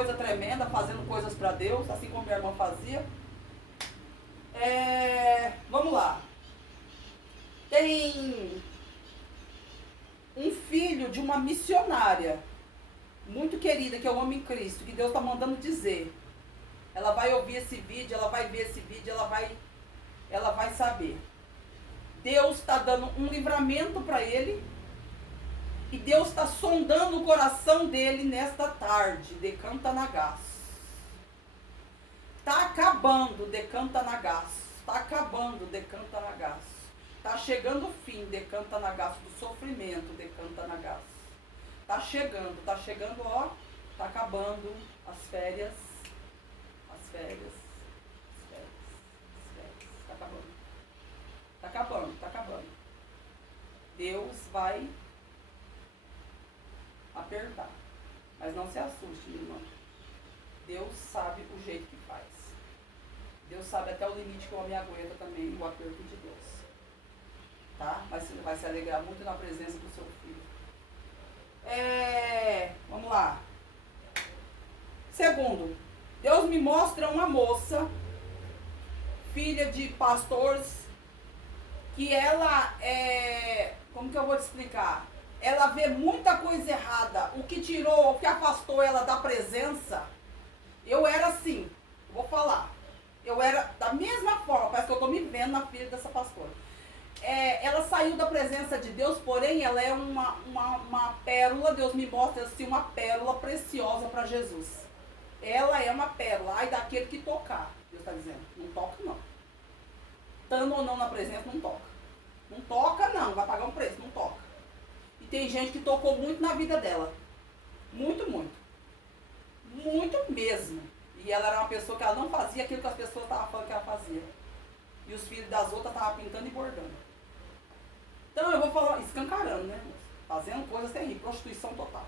coisa tremenda, fazendo coisas para Deus, assim como minha irmã fazia. Vamos lá. Tem um filho de uma missionária muito querida, que eu amo em Cristo, que Deus está mandando dizer. Ela vai ouvir esse vídeo, ela vai ver esse vídeo, ela vai saber. Deus está dando um livramento para ele. E Deus está sondando o coração dele nesta tarde. Decanta na gás. Está acabando, decanta na gás. Está acabando, decanta na gás. Está chegando o fim, decanta na gás do sofrimento, decanta na gás. Está chegando, ó. Está acabando as férias. As férias. Está acabando. Está acabando. Deus vai apertar. Mas não se assuste, minha irmã. Deus sabe o jeito que faz. Deus sabe até o limite que o homem aguenta também, o aperto de Deus. Tá? Mas você vai se alegrar muito na presença do seu filho. Vamos lá. Segundo, Deus me mostra uma moça, filha de pastores, que ela como que eu vou te explicar? Ela vê muita coisa errada. O que tirou, o que afastou ela da presença, eu era assim, vou falar. Eu era da mesma forma, parece que eu estou me vendo na filha dessa pastora. Ela saiu da presença de Deus, porém ela é uma pérola, Deus me mostra assim, uma pérola preciosa para Jesus. Ela é uma pérola, ai daquele que tocar, Deus está dizendo, não toca não. Estando ou não na presença, não toca. Não toca não, vai pagar um preço, não toca. E tem gente que tocou muito na vida dela. Muito, muito. Muito mesmo. E ela era uma pessoa que ela não fazia aquilo que as pessoas estavam falando que ela fazia. E os filhos das outras estavam pintando e bordando. Então eu vou falar, escancarando, né? Fazendo coisas terríveis, prostituição total.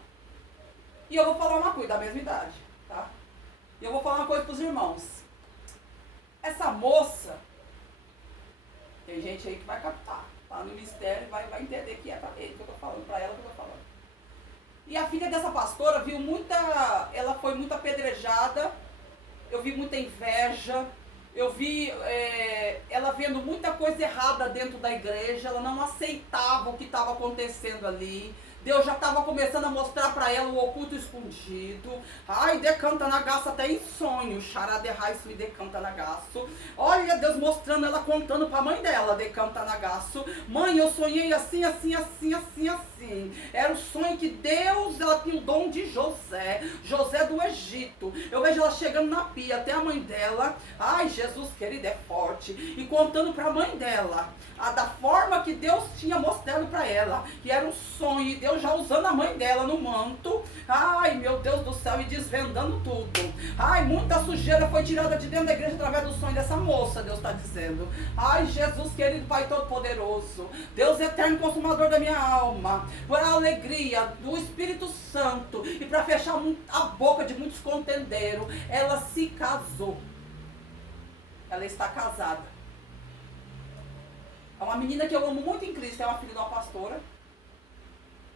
E eu vou falar uma coisa, da mesma idade, tá? E eu vou falar uma coisa para os irmãos. Essa moça, tem gente aí que vai captar. Tá no mistério, vai entender que é para ele que eu tô falando, para ela que eu tô falando. E a filha dessa pastora viu ela foi muito apedrejada, eu vi muita inveja, eu vi ela vendo muita coisa errada dentro da igreja, ela não aceitava o que estava acontecendo ali. Deus já estava começando a mostrar para ela o oculto escondido. Ai, decanta na gaça até em sonho. Xaraderraiço e decanta na gaço. Olha, Deus mostrando ela contando para a mãe dela, decanta na gaço. Mãe, eu sonhei assim, assim, assim, assim, assim. Era o sonho que Deus, ela tinha o dom de José. José do Egito. Eu vejo ela chegando na pia, até a mãe dela. Ai, Jesus querido, é forte. E contando para a mãe dela, da forma que Deus tinha mostrado para ela. Que era um sonho, e Deus já usando a mãe dela no manto. Ai, meu Deus do céu, e desvendando tudo. Ai, muita sujeira foi tirada de dentro da igreja através do sonho dessa moça, Deus está dizendo. Ai, Jesus querido, Pai Todo-Poderoso, Deus eterno, consumador da minha alma, por a alegria do Espírito Santo, e para fechar a boca de muitos contendeiros, ela se casou. Ela está casada. É uma menina que eu amo muito em Cristo, é uma filha de uma pastora.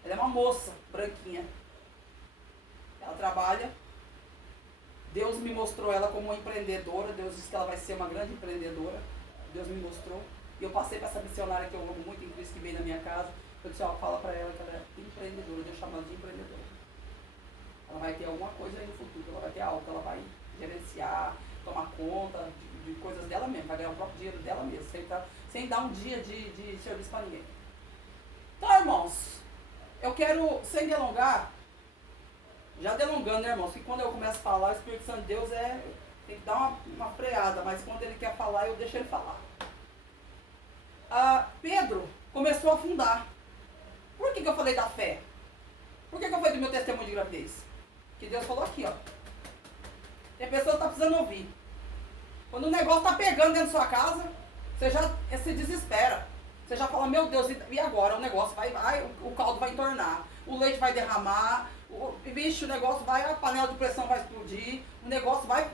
Ela é uma moça, branquinha. Ela trabalha. Deus me mostrou ela como uma empreendedora. Deus disse que ela vai ser uma grande empreendedora. Deus me mostrou. E eu passei para essa missionária que eu amo muito em Cristo, que veio na minha casa. Eu disse, ó, fala para ela que ela é empreendedora. Deus chama ela de empreendedora. Ela vai ter alguma coisa aí no futuro. Ela vai ter algo. Ela vai gerenciar, tomar conta de coisas dela mesma. Vai ganhar o próprio dinheiro dela mesma. Sem dar um dia de serviço para ninguém. Então, irmãos, eu quero, sem delongar, já delongando, né, irmãos? Porque quando eu começo a falar, o Espírito Santo de Deus tem que dar uma freada, mas quando ele quer falar, eu deixo ele falar. Pedro começou a afundar. Por que eu falei da fé? Por que eu falei do meu testemunho de gravidez? Que Deus falou aqui, ó. Tem pessoa que está precisando ouvir. Quando o negócio está pegando dentro da sua casa, você já se desespera. Você já fala, meu Deus, e agora? O negócio vai, o caldo vai entornar, o leite vai derramar, vixe, o negócio vai, a panela de pressão vai explodir, o negócio vai,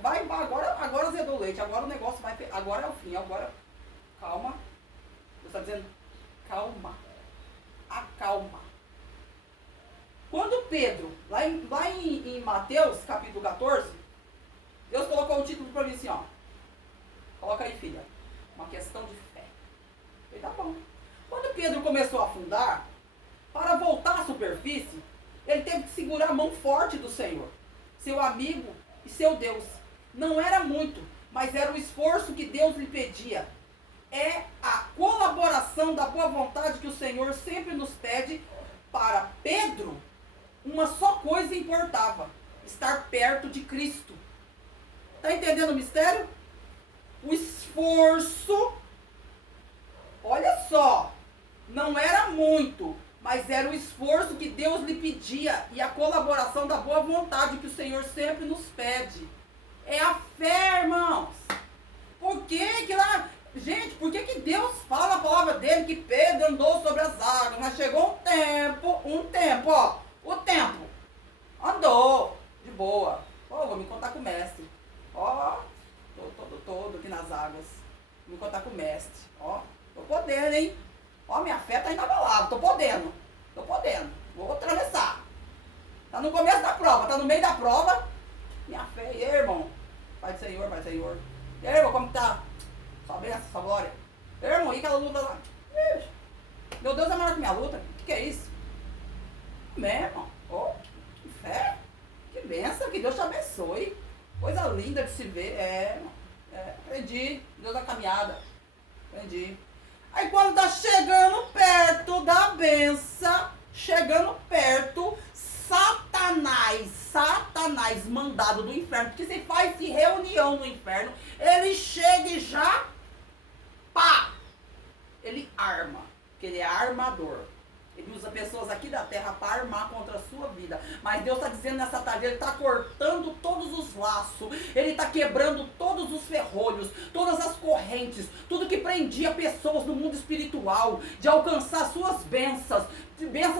agora azedou o leite, agora o negócio vai, agora é o fim, agora, calma. Deus está dizendo, calma, acalma. Quando Pedro, lá em Mateus, capítulo 14, Deus colocou o título para mim assim, ó. Coloca aí, filha. Uma questão de fé. Eu falei, tá bom. Quando Pedro começou a afundar, para voltar à superfície, ele teve que segurar a mão forte do Senhor, seu amigo e seu Deus. Não era muito, mas era o esforço que Deus lhe pedia. É a colaboração da boa vontade que o Senhor sempre nos pede. Para Pedro, uma só coisa importava: estar perto de Cristo. Está entendendo o mistério? O esforço, olha só, não era muito, mas era o esforço que Deus lhe pedia e a colaboração da boa vontade que o Senhor sempre nos pede. É a fé, irmãos. Por que lá... Gente, por que Deus fala a palavra dele que Pedro andou sobre as águas? Mas chegou um tempo, ó. O tempo. Andou de boa. Ó, vou me contar com o mestre. Ó, todo aqui nas águas. Vou me contar com o mestre. Ó, tô podendo, hein? Ó, minha fé tá inabalável. Tô podendo. Vou atravessar. Tá no começo da prova, tá no meio da prova. Minha fé, e aí, irmão? Pai do Senhor, Pai do Senhor. E aí, irmão, como que tá? Sua bênção, sua glória. E aí, irmão, e aquela luta lá? Ixi, meu Deus é maior que minha luta. O que é isso? Amém, irmão. Oh, que fé. Que bênção, que Deus te abençoe. Coisa linda de se ver. Aprendi. Deus da caminhada. Aprendi. Aí quando tá chegando perto da bênção, Satanás mandado do inferno, porque se faz reunião no inferno, ele chega e já, pá, ele arma, porque ele é armador. Ele usa pessoas aqui da terra para armar contra a sua vida. Mas Deus está dizendo nessa tarde, Ele está cortando todos os laços. Ele está quebrando todos os ferrolhos, todas as correntes, tudo que prendia pessoas no mundo espiritual, de alcançar suas bênçãos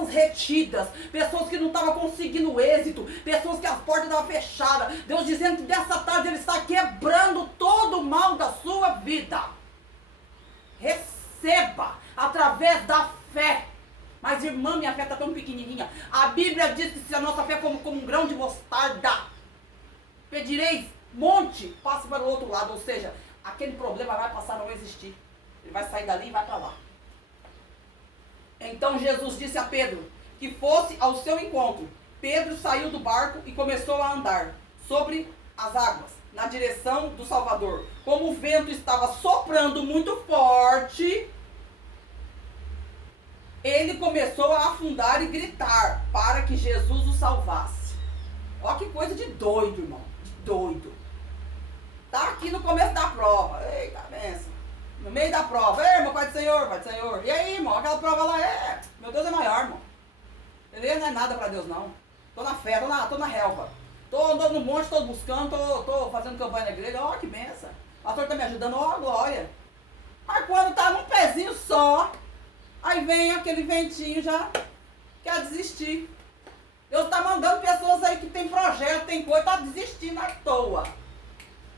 retidas, pessoas que não estavam conseguindo êxito, pessoas que as portas estavam fechadas. Deus dizendo que dessa tarde Ele está quebrando todo o mal da sua vida. Receba através da fé. Mas, irmã, minha fé está tão pequenininha. A Bíblia diz que se a nossa fé é como um grão de mostarda, pedireis, monte, passe para o outro lado. Ou seja, aquele problema vai passar a não existir. Ele vai sair dali e vai para lá. Então Jesus disse a Pedro que fosse ao seu encontro. Pedro saiu do barco e começou a andar sobre as águas, na direção do Salvador. Como o vento estava soprando muito forte, ele começou a afundar e gritar para que Jesus o salvasse. Olha que coisa de doido, irmão. De doido. Tá aqui no começo da prova. Eita, benção. No meio da prova. Ei, irmão, Pai do Senhor, Pai do Senhor. E aí, irmão, aquela prova lá meu Deus é maior, irmão. Ele não é nada para Deus, não. Tô na fé, tô na relva. Tô andando no monte, tô buscando, tô fazendo campanha na igreja. Ó, que benção. O pastor tá me ajudando, ó, glória. Mas quando tá num pezinho só, aí vem aquele ventinho já, quer desistir. Deus está mandando pessoas aí que tem projeto, tem coisa, tá desistindo à toa.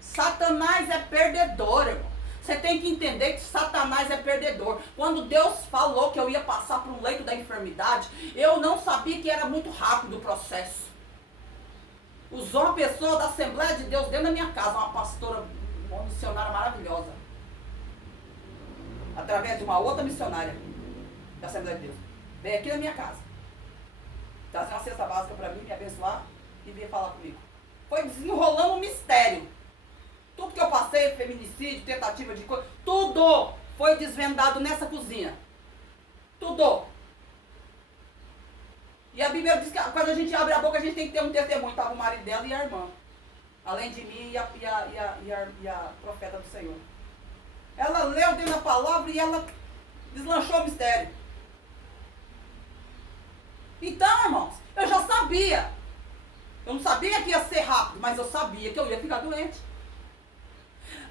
Satanás é perdedor, irmão. Você tem que entender que Satanás é perdedor. Quando Deus falou que eu ia passar por um leito da enfermidade, eu não sabia que era muito rápido o processo. Usou uma pessoa da Assembleia de Deus dentro da minha casa, uma pastora, uma missionária maravilhosa. Através de uma outra missionária da Assembleia de Deus. Veio aqui na minha casa. Trazer uma cesta básica para mim, me abençoar e vir falar comigo. Foi desenrolando um mistério. Tudo que eu passei, feminicídio, tentativa de coisa, tudo foi desvendado nessa cozinha. Tudo. E a Bíblia diz que quando a gente abre a boca, a gente tem que ter um testemunho. Estava o marido dela e a irmã. Além de mim e a profeta do Senhor. Ela leu dentro da palavra e ela deslanchou o mistério. Então, irmãos, eu já sabia. Eu não sabia que ia ser rápido, mas eu sabia que eu ia ficar doente.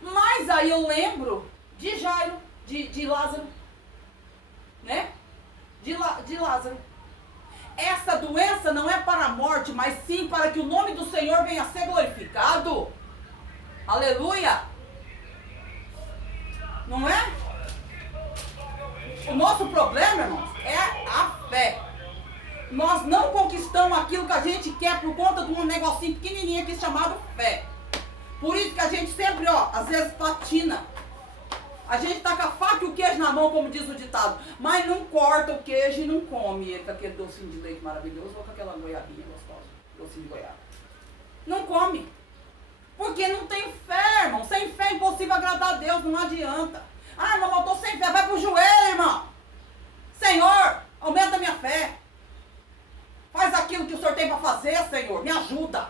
Mas aí eu lembro de Jairo, de Lázaro, né? De Lázaro. Essa doença não é para a morte, mas sim para que o nome do Senhor venha a ser glorificado. Aleluia! Não é? O nosso problema, irmãos, é a fé. Nós não conquistamos aquilo que a gente quer por conta de um negocinho pequenininho aqui chamado fé. Por isso que a gente sempre, às vezes patina. A gente tá com a faca e o queijo na mão, como diz o ditado, mas não corta o queijo e não come ele com aquele docinho de leite maravilhoso ou com aquela goiabinha gostosa, docinho de goiaba. Não come. Porque não tem fé, irmão. Sem fé é impossível agradar a Deus, não adianta. Ah, irmão, eu tô sem fé, vai pro joelho, irmão. Senhor, aumenta a minha fé. Faz aquilo que o Senhor tem para fazer, Senhor. Me ajuda.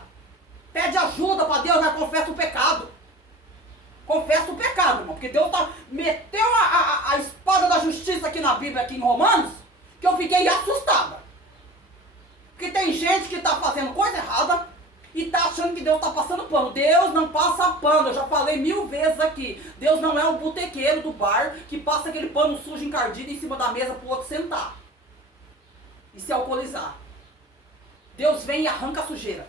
Pede ajuda para Deus, mas confessa o pecado. Confessa o pecado, irmão. Porque Deus meteu a espada da justiça aqui na Bíblia, aqui em Romanos, que eu fiquei assustada. Porque tem gente que está fazendo coisa errada e está achando que Deus está passando pano. Deus não passa pano. Eu já falei 1000 vezes aqui. Deus não é um botequeiro do bar que passa aquele pano sujo encardido em cima da mesa para o outro sentar e se alcoolizar. Deus vem e arranca a sujeira.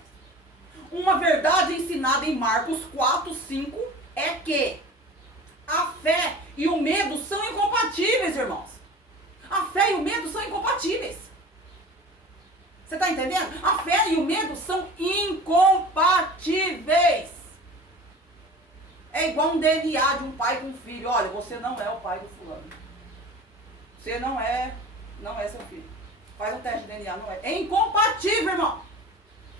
Uma verdade ensinada em Marcos 4:5 é que a fé e o medo são incompatíveis, irmãos. A fé e o medo são incompatíveis. Você está entendendo? A fé e o medo são incompatíveis. É igual um DNA de um pai com um filho. Olha, você não é o pai do fulano. Você não é seu filho. Faz um teste de DNA, não é. É incompatível, irmão.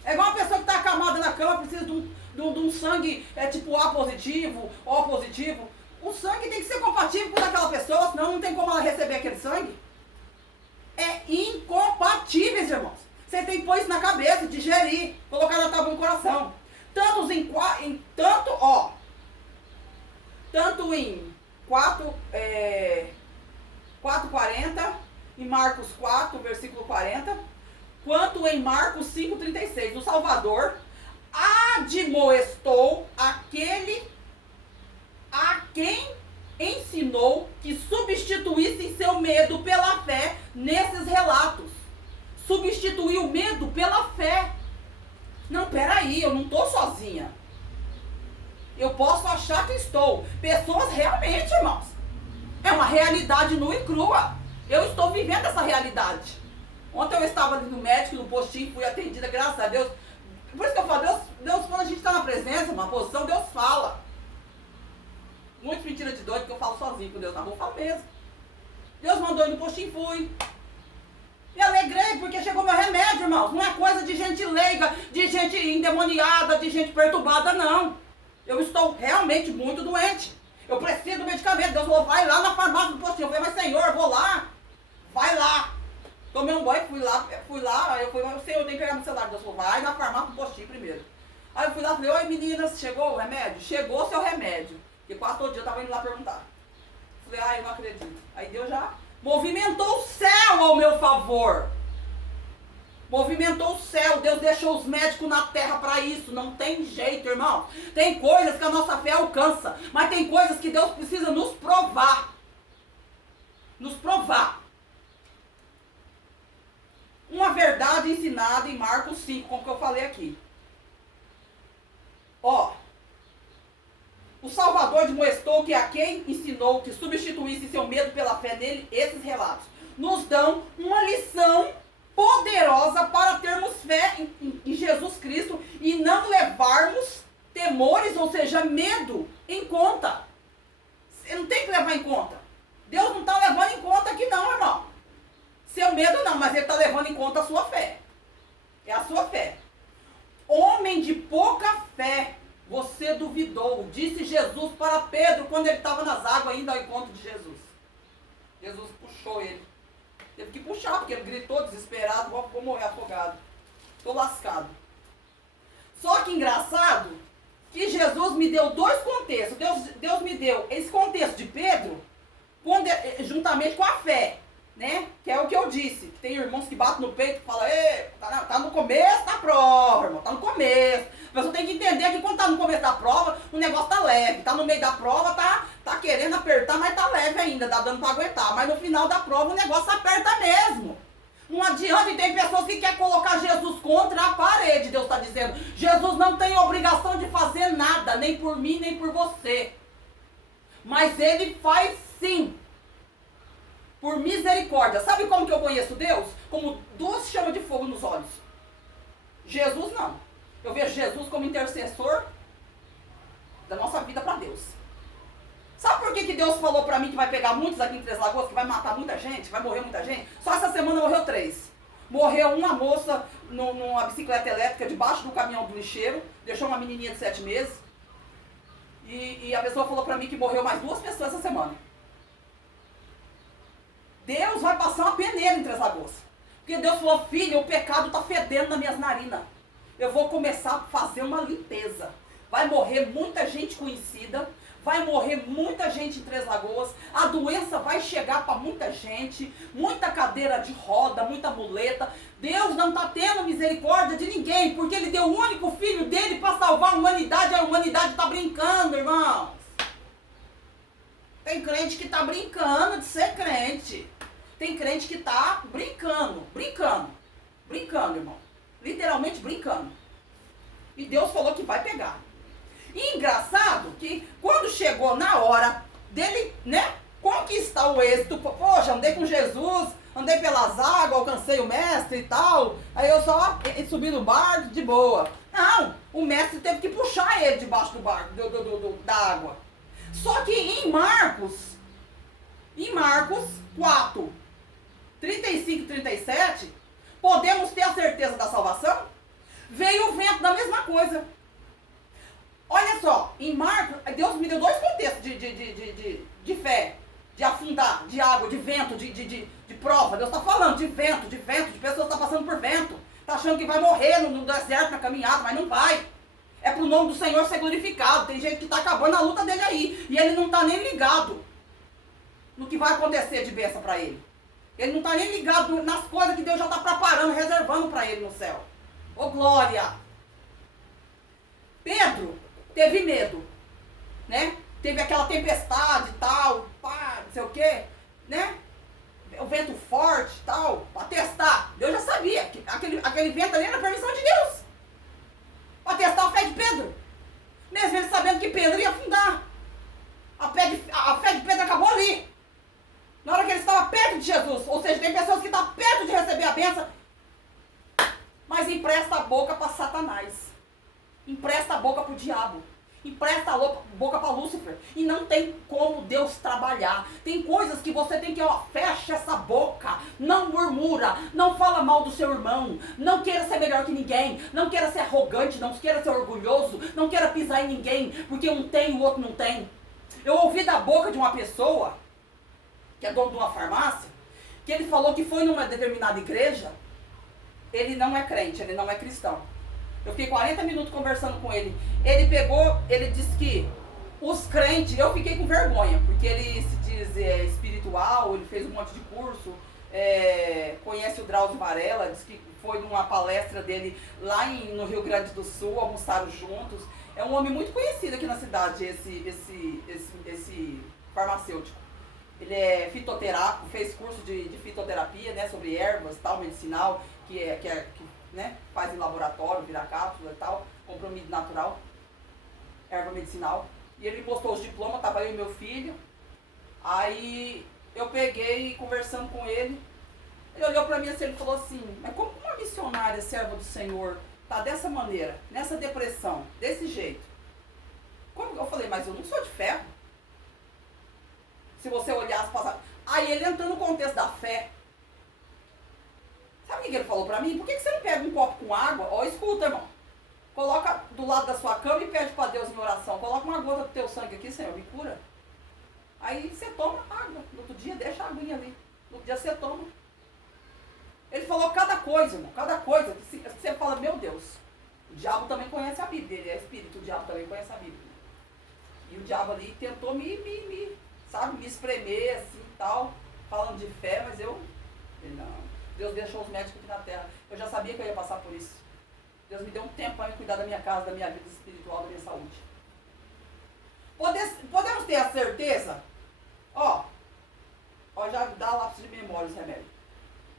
É igual uma pessoa que está acamada na cama, precisa de um sangue tipo A positivo, O positivo. O sangue tem que ser compatível com aquela pessoa, senão não tem como ela receber aquele sangue. É incompatíveis, irmãos. Você tem que pôr isso na cabeça, digerir, colocar na tábua do coração. Tanto em 4:40, em Marcos 4, versículo 40, quanto em Marcos 5:36. O Salvador admoestou aquele a quem ensinou que substituísse seu medo pela fé nesses relatos. Substituir o medo pela fé. Não, peraí, eu não estou sozinha. Eu posso achar que estou. Pessoas realmente, irmãos. É uma realidade nua e crua. Eu estou vivendo essa realidade. Ontem eu estava ali no médico, no postinho, fui atendida, graças a Deus. Por isso que eu falo, Deus quando a gente está na presença, uma posição, Deus fala. Muito mentira de doido que eu falo sozinho com Deus na rua, eu falo mesmo. Deus mandou ir no postinho, fui. Me alegrei porque chegou meu remédio, irmãos. Não é coisa de gente leiga, de gente endemoniada, de gente perturbada, não. Eu estou realmente muito doente. Eu preciso do medicamento. Deus falou, vai lá na farmácia do postinho. Eu falei, mas Senhor, eu vou lá. Vai lá. Tomei um banho, fui lá, aí eu falei, Senhor, eu tenho que pegar no celular. Deus falou, vai na farmácia do postinho primeiro. Aí eu fui lá e falei, oi meninas, chegou o remédio? Chegou o seu remédio. Porque quase todo dia eu estava indo lá perguntar. Falei, eu não acredito. Aí Deus já movimentou o céu ao meu favor. Movimentou o céu. Deus deixou os médicos na terra para isso. Não tem jeito, irmão. Tem coisas que a nossa fé alcança. Mas tem coisas que Deus precisa nos provar. Nos provar. Uma verdade ensinada em Marcos 5, como que eu falei aqui. O Salvador admoestou que a quem ensinou que substituísse seu medo pela fé nele, esses relatos nos dão uma lição poderosa para termos fé em Jesus Cristo e não levarmos temores, ou seja, medo, em conta. Você não tem que levar em conta. Deus não está levando em conta aqui não, irmão. Seu medo não, mas Ele está levando em conta a sua fé. É a sua fé. Homem de pouca fé, você duvidou, disse Jesus para Pedro quando ele estava nas águas indo ao encontro de Jesus. Jesus puxou ele. Teve que puxar, porque ele gritou desesperado, vou morrer afogado. Estou lascado. Só que engraçado que Jesus me deu dois contextos. Deus me deu esse contexto de Pedro juntamente com a fé. Né? Que é o que eu disse. Que tem irmãos que batem no peito e falam, tá no começo da prova, irmão, tá no começo. A pessoa tem que entender que quando tá no começo da prova, o negócio tá leve. Tá no meio da prova, tá querendo apertar, mas tá leve ainda, dá dando pra aguentar. Mas no final da prova o negócio aperta mesmo. Não adianta, e tem pessoas que querem colocar Jesus contra a parede, Deus está dizendo. Jesus não tem obrigação de fazer nada, nem por mim, nem por você. Mas Ele faz sim. por misericórdia. Sabe como que eu conheço Deus? Como duas chamas de fogo nos olhos. Jesus não. Eu vejo Jesus como intercessor da nossa vida para Deus. Sabe por que Deus falou para mim que vai pegar muitos aqui em Três Lagoas, que vai matar muita gente, vai morrer muita gente? Só essa semana morreu 3. Morreu uma moça numa bicicleta elétrica debaixo do caminhão do lixeiro, deixou uma menininha de 7 meses. E a pessoa falou para mim que morreu mais 2 pessoas essa semana. Deus vai passar uma peneira em Três Lagoas. Porque Deus falou, filho, o pecado está fedendo nas minhas narinas. Eu vou começar a fazer uma limpeza. Vai morrer muita gente conhecida, vai morrer muita gente em Três Lagoas, a doença vai chegar para muita gente, muita cadeira de roda, muita muleta. Deus não está tendo misericórdia de ninguém, porque Ele deu o único filho dele para salvar a humanidade está brincando, irmãos. Tem crente que está brincando de ser crente. Tem crente que está brincando, irmão. Literalmente brincando. E Deus falou que vai pegar. E engraçado que quando chegou na hora dele, né, conquistar o êxito, poxa, andei com Jesus, andei pelas águas, alcancei o mestre e tal, aí eu só subi no barco de boa. Não, o mestre teve que puxar ele debaixo do barco, da água. Só que em Marcos 4, 35 e 37, podemos ter a certeza da salvação? Veio o vento da mesma coisa. Olha só, em Marcos, Deus me deu 2 contextos de fé, de afundar, de água, de vento, de prova. Deus está falando de vento, de pessoas que estão passando por vento. Está achando que vai morrer no deserto, na caminhada, mas não vai. É para o nome do Senhor ser glorificado. Tem gente que está acabando a luta dele aí. E ele não está nem ligado no que vai acontecer de bênção para ele. Ele não está nem ligado nas coisas que Deus já está preparando, reservando para ele no céu. Ô glória! Pedro teve medo, né? Teve aquela tempestade e tal, pá, não sei o quê, né? O vento forte e tal, para testar. Deus já sabia que aquele vento ali era a permissão de Deus. Para testar a fé de Pedro. Mesmo ele sabendo que Pedro ia afundar. A fé de Pedro acabou ali. Na hora que ele estava perto de Jesus. Ou seja, tem pessoas que estão perto de receber a bênção, mas empresta a boca para Satanás. Empresta a boca para o diabo. Empresta a boca para Lúcifer. E não tem como Deus trabalhar. Tem coisas que você tem que, fecha essa boca. Não murmura. Não fala mal do seu irmão. Não queira ser melhor que ninguém. Não queira ser arrogante. Não queira ser orgulhoso. Não queira pisar em ninguém. Porque um tem e o outro não tem. Eu ouvi da boca de uma pessoa, que é dono de uma farmácia, que ele falou que foi numa determinada igreja. Ele não é crente, ele não é cristão. Eu fiquei 40 minutos conversando com ele. Ele disse que os crentes, eu fiquei com vergonha, porque ele se diz espiritual, ele fez um monte de curso, conhece o Drauzio Varela, disse que foi numa palestra dele lá no Rio Grande do Sul, almoçaram juntos. É um homem muito conhecido aqui na cidade, esse farmacêutico. Ele é fitoterápico, fez curso de fitoterapia, né, sobre ervas, tal, medicinal, que né, faz em laboratório, vira cápsula e tal, comprimido natural, erva medicinal. E ele postou os diplomas, tava eu e meu filho. Aí eu peguei conversando com ele. Ele olhou para mim assim, ele falou assim, mas como uma missionária serva do Senhor tá dessa maneira, nessa depressão, desse jeito? Como? Eu falei, mas eu não sou de ferro. Se você olhar as passagens. Aí ele entrou no contexto da fé. Sabe o que ele falou pra mim? Por que você não pega um copo com água? Ó, escuta, irmão. Coloca do lado da sua cama e pede pra Deus em oração. Coloca uma gota do teu sangue aqui, Senhor, me cura. Aí você toma água. No outro dia, deixa a aguinha ali. No outro dia você toma. Ele falou cada coisa, irmão. Cada coisa. Que você fala, meu Deus. O diabo também conhece a Bíblia. Ele é espírito. O diabo também conhece a Bíblia. E o diabo ali tentou me espremer assim e tal. Falando de fé, mas eu... Não. Deus deixou os médicos aqui na terra. Eu já sabia que eu ia passar por isso. Deus me deu um tempo para me cuidar da minha casa, da minha vida espiritual, da minha saúde. Podemos ter a certeza? Ó, já dá lápis de memória os remédios.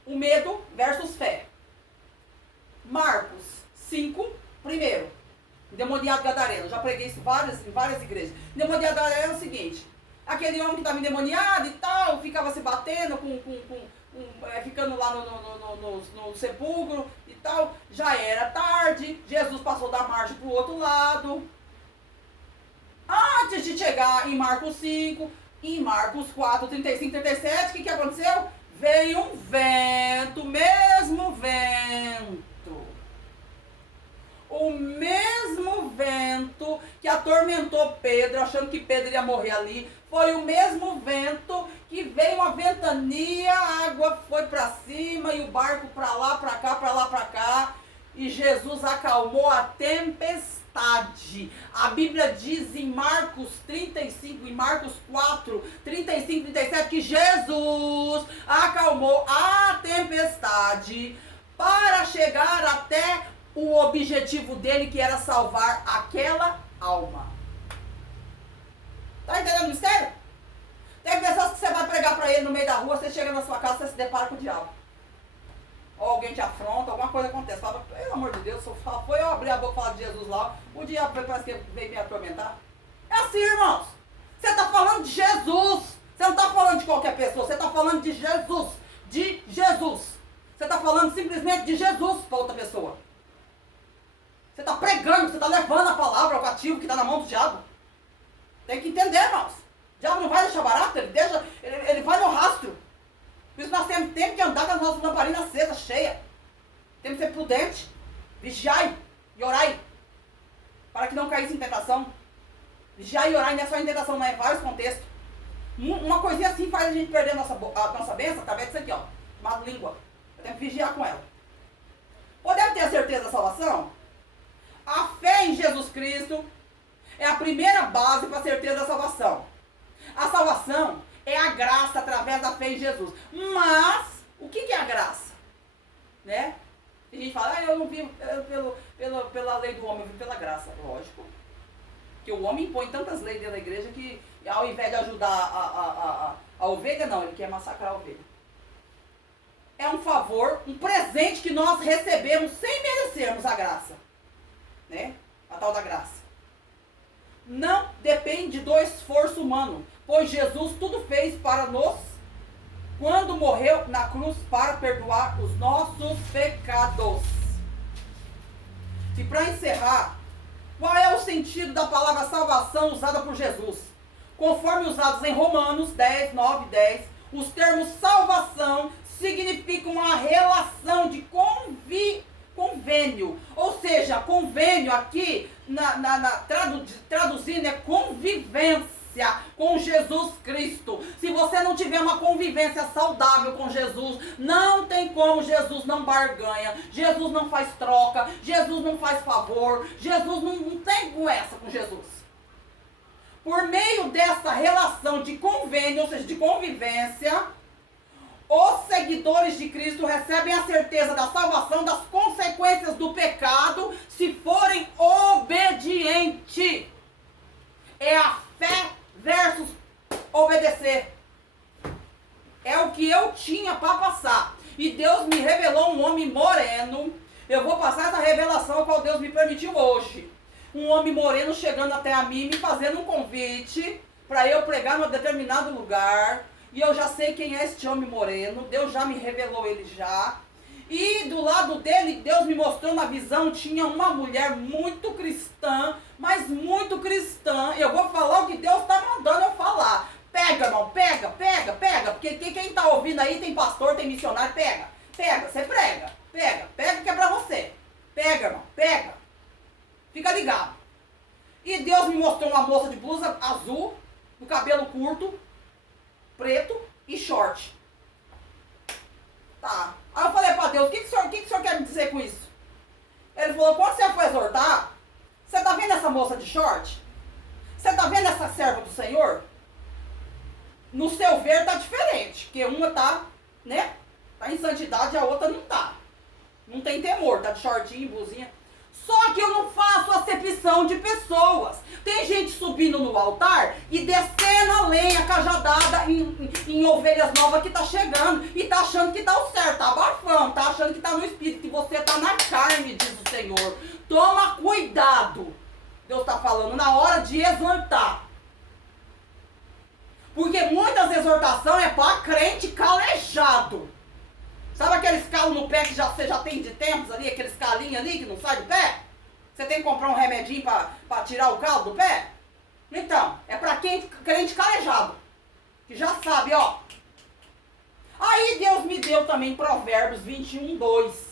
O medo versus fé. Marcos 5, primeiro. Endemoniado gadareno. Já preguei isso em várias igrejas. Endemoniado gadareno é o seguinte. aquele homem que estava endemoniado e tal, ficava se batendo, ficando lá no sepulcro e tal. Já era tarde, Jesus passou da margem para o outro lado. Antes de chegar em Marcos 5, em Marcos 4, 35, 37, o que aconteceu? Veio um vento, mesmo vento. O mesmo vento que atormentou Pedro, achando que Pedro ia morrer ali, foi o mesmo vento que veio uma ventania, a água foi para cima e o barco para lá, para cá, para lá, para cá. E Jesus acalmou a tempestade. A Bíblia diz em Marcos 35, em Marcos 4, 35, 37, que Jesus acalmou a tempestade para chegar até o objetivo dele, que era salvar aquela alma. Tá entendendo o mistério? Tem pessoas que você vai pregar para ele no meio da rua, você chega na sua casa, você se depara com o diabo. Ou alguém te afronta, alguma coisa acontece. Fala, pelo amor de Deus, só foi eu abrir a boca e falar de Jesus lá, o diabo parece que veio me atormentar. É assim, irmãos. Você está falando de Jesus. Você não está falando de qualquer pessoa, você está falando de Jesus. De Jesus. Você está falando simplesmente de Jesus para outra pessoa. Você está pregando, você está levando a palavra ao cativo que está na mão do diabo. Tem que entender, irmãos. O diabo não vai deixar barato, ele vai no rastro. Por isso nós temos que andar com as nossas lamparinas acesas, cheias. Temos que ser prudentes, vigiai e orai, para que não caísse em tentação. Vigiai e orai não é só em tentação, não é em vários contextos. Uma coisinha assim faz a gente perder a nossa bênção, através disso aqui, ó, chamado língua. Eu tenho que vigiar com ela. Podemos ter a certeza da salvação? A fé em Jesus Cristo é a primeira base para a certeza da salvação. A salvação é a graça através da fé em Jesus. Mas, o que é a graça? Né? Tem gente que fala, eu não vivo pela lei do homem, eu vivo pela graça. Lógico. Porque o homem impõe tantas leis dentro da igreja que, ao invés de ajudar a ovelha, não, ele quer massacrar a ovelha. É um favor, um presente que nós recebemos sem merecermos a graça. Né? A tal da graça. Não depende do esforço humano, pois Jesus tudo fez para nós quando morreu na cruz para perdoar os nossos pecados. E para encerrar, qual é o sentido da palavra salvação usada por Jesus? Conforme usados em Romanos 10, 9 e 10, os termos salvação significam uma relação de convênio, ou seja, convênio aqui, traduzindo, é convivência com Jesus Cristo. Se você não tiver uma convivência saudável com Jesus, não tem como. Jesus não barganha, Jesus não faz troca, Jesus não faz favor, Jesus não tem conversa com Jesus. Por meio dessa relação de convênio, ou seja, de convivência, os seguidores de Cristo recebem a certeza da salvação, das consequências do pecado, se forem obedientes. É a fé versus obedecer. É o que eu tinha para passar. E Deus me revelou um homem moreno. Eu vou passar essa revelação, a qual Deus me permitiu hoje. Um homem moreno chegando até a mim, me fazendo um convite para eu pregar num determinado lugar. E eu já sei quem é este homem moreno. Deus já me revelou ele já. E do lado dele, Deus me mostrou na visão, tinha uma mulher muito cristã, mas muito cristã. Eu vou falar o que Deus está mandando eu falar. Pega, irmão, pega. Porque quem está ouvindo aí tem pastor, tem missionário, pega, você prega. Pega que é para você. Pega, irmão, pega. Fica ligado. E Deus me mostrou uma moça de blusa azul, do cabelo curto, preto e short. Tá. Aí eu falei pra Deus, o que o senhor quer me dizer com isso? Ele falou, quando você for exortar, você tá vendo essa moça de short? Você tá vendo essa serva do Senhor? No seu ver tá diferente, porque uma tá, né? Tá em santidade e a outra não tá. Não tem temor, tá de shortinho, blusinha. Só que eu não faço acepção de pessoas. Tem gente subindo no altar e descendo a lenha cajadada em ovelhas novas que tá chegando. E tá achando que tá o certo, tá abafando, tá achando que tá no espírito, que você tá na carne, diz o Senhor. Toma cuidado. Deus tá falando na hora de exortar. Porque muitas exortações é para crente calejado. Sabe aqueles calos no pé que você já tem de tempos ali, aqueles calinhos ali que não sai do pé? Você tem que comprar um remedinho para tirar o calo do pé? Então, é para quem crente calejado. Que já sabe, ó. Aí Deus me deu também Provérbios 21, 2.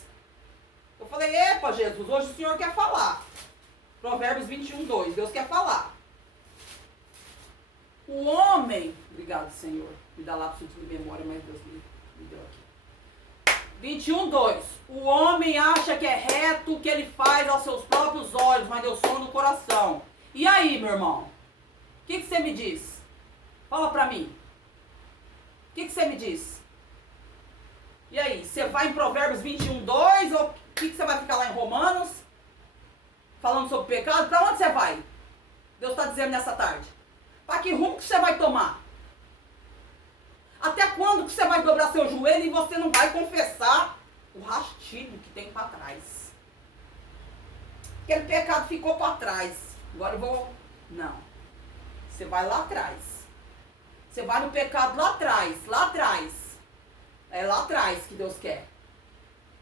Eu falei, epa Jesus, hoje o Senhor quer falar. Provérbios 21, 2, Deus quer falar. O homem, obrigado Senhor, me dá lapso de memória, mas Deus me deu aqui. 21, 2. O homem acha que é reto o que ele faz aos seus próprios olhos, mas Deus sonda o coração. E aí, meu irmão? O que você me diz? Fala pra mim. O que você me diz? E aí, você vai em Provérbios 21, 2 ou o que você vai ficar lá em Romanos? Falando sobre pecado? Pra onde você vai? Deus está dizendo nessa tarde. Para que rumo que você vai tomar? Até quando que você vai dobrar seu joelho e você não vai confessar o rastilho que tem para trás? Aquele pecado ficou para trás. Agora eu vou... Não. Você vai lá atrás. Você vai no pecado lá atrás. Lá atrás. É lá atrás que Deus quer.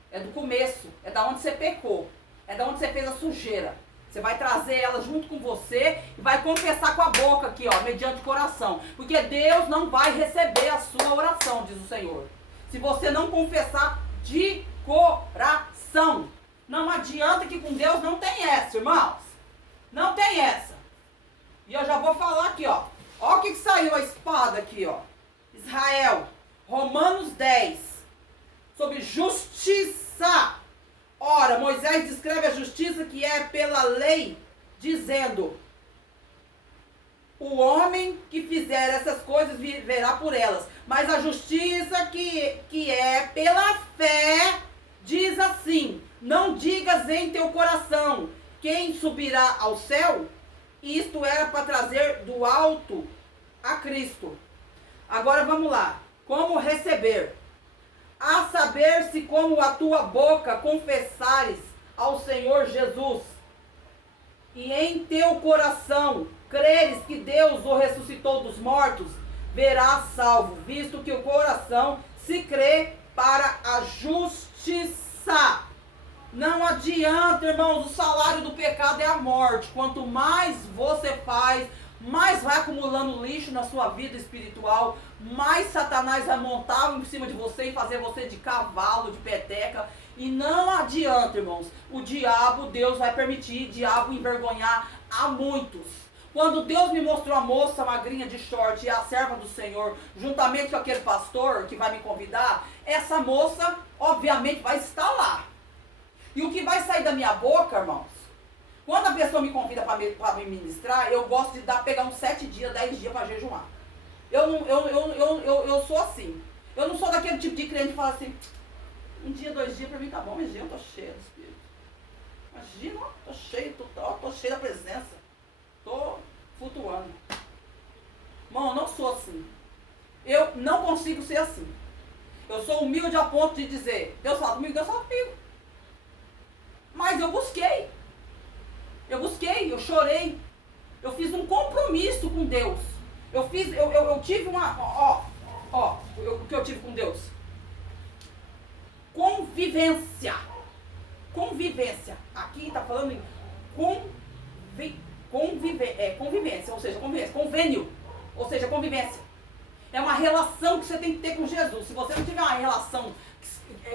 É do começo. É da onde você pecou. É da onde você fez a sujeira. Você vai trazer ela junto com você e vai confessar com a boca aqui, ó, mediante o coração. Porque Deus não vai receber a sua oração, diz o Senhor. Se você não confessar de coração. Não adianta que com Deus não tem essa, irmãos. Não tem essa. E eu já vou falar aqui, ó. Ó o que saiu a espada aqui, ó. Israel, Romanos 10. Sobre justiça. Ora, Moisés descreve a justiça que é pela lei, dizendo: o homem que fizer essas coisas viverá por elas. Mas a justiça que é pela fé, diz assim: não digas em teu coração, quem subirá ao céu? Isto era para trazer do alto a Cristo. Agora vamos lá. Como receber? A saber se como a tua boca confessares ao Senhor Jesus, e em teu coração creres que Deus o ressuscitou dos mortos, verás salvo, visto que o coração se crê para a justiça. Não adianta, irmãos, o salário do pecado é a morte. Quanto mais você faz, mais vai acumulando lixo na sua vida espiritual, mais Satanás vai montar em cima de você e fazer você de cavalo, de peteca. E não adianta, irmãos, o diabo, Deus vai permitir o diabo envergonhar a muitos. Quando Deus me mostrou a moça magrinha de short e a serva do Senhor, juntamente com aquele pastor que vai me convidar, essa moça, obviamente, vai estar lá. E o que vai sair da minha boca, irmãos, quando a pessoa me convida para me ministrar, eu gosto de pegar uns 7 dias, 10 dias para jejuar. Eu sou assim. Eu não sou daquele tipo de crente que fala assim, um dia, 2 dias para mim tá bom, mas eu tô cheio do Espírito. Imagina, ó, tô cheio, tô cheio da presença. Tô flutuando. Irmão, eu não sou assim. Eu não consigo ser assim. Eu sou humilde a ponto de dizer, Deus fala comigo, Deus fala comigo. Mas eu busquei. Eu chorei. Eu fiz um compromisso com Deus. Eu tive uma, o que eu tive com Deus? Convivência. Aqui está falando em convivência, ou seja, convivência. Convênio, ou seja, convivência. É uma relação que você tem que ter com Jesus. Se você não tiver uma relação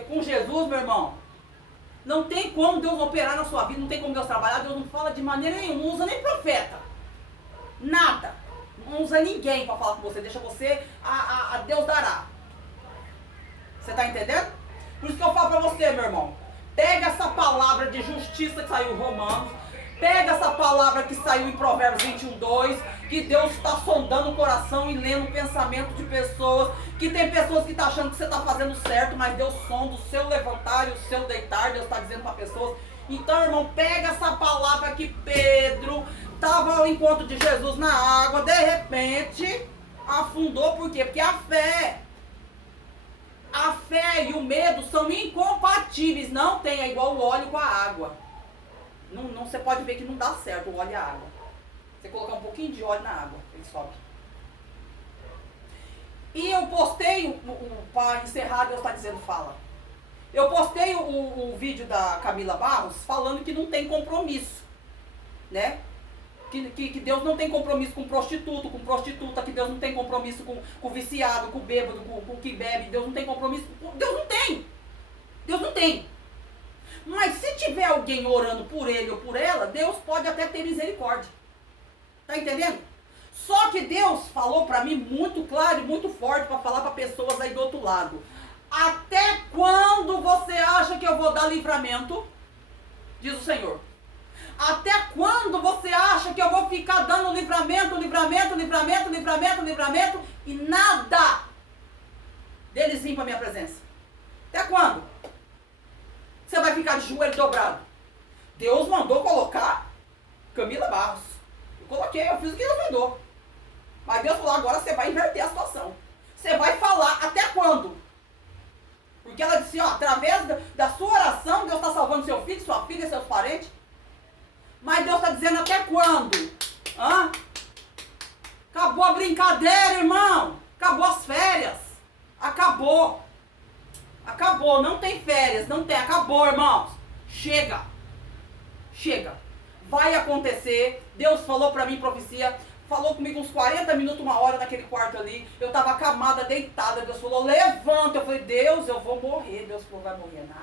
com Jesus, meu irmão, não tem como Deus operar na sua vida, não tem como Deus trabalhar. Deus não fala de maneira nenhuma, não usa nem profeta. Nada. Não usa ninguém para falar com você. Deixa você, a Deus dará. Você está entendendo? Por isso que eu falo para você, meu irmão. Pega essa palavra de justiça que saiu em Romanos. Pega essa palavra que saiu em Provérbios 21, 2. Que Deus está sondando o coração e lendo o pensamento de pessoas. Que tem pessoas que estão achando que você está fazendo certo, mas Deus sonda o seu levantar e o seu deitar. Deus está dizendo para pessoas. Então, irmão, pega essa palavra que Pedro estava ao encontro de Jesus na água, de repente afundou. Por quê? Porque a fé e o medo são incompatíveis. Não tem, é igual o óleo com a água. Não, você pode ver que não dá certo o óleo e a água. Você colocar um pouquinho de óleo na água, ele sobe. E eu postei, para encerrar, Deus está dizendo fala. Eu postei o vídeo da Camila Barros falando que não tem compromisso, né? Que Deus não tem compromisso com prostituto, com prostituta, que Deus não tem compromisso com viciado, com bêbado, com que bebe, Deus não tem compromisso, Deus não tem. Deus não tem. Mas se tiver alguém orando por ele ou por ela, Deus pode até ter misericórdia. Tá entendendo? Só que Deus falou para mim muito claro e muito forte para falar para pessoas aí do outro lado. Até quando você acha que eu vou dar livramento? Diz o Senhor. Até quando você acha que eu vou ficar dando livramento e nada deles vir para minha presença? Até quando? Você vai ficar de joelho dobrado? Deus mandou colocar Camila Barros. Eu coloquei, eu fiz o que Deus mandou. Mas Deus falou, agora você vai inverter a situação. Você vai falar até quando? Porque ela disse, ó, através da sua oração, Deus está salvando seu filho, sua filha, seus parentes. Mas Deus está dizendo até quando? Hã? Acabou a brincadeira, irmão. Acabou as férias. Acabou. Acabou, não tem férias, não tem. Acabou, irmãos. Chega. Chega. Vai acontecer. Deus falou para mim profecia. Falou comigo uns 40 minutos, uma hora naquele quarto ali. Eu estava acamada, deitada. Deus falou, levanta. Eu falei, Deus, eu vou morrer. Deus falou, vai morrer nada.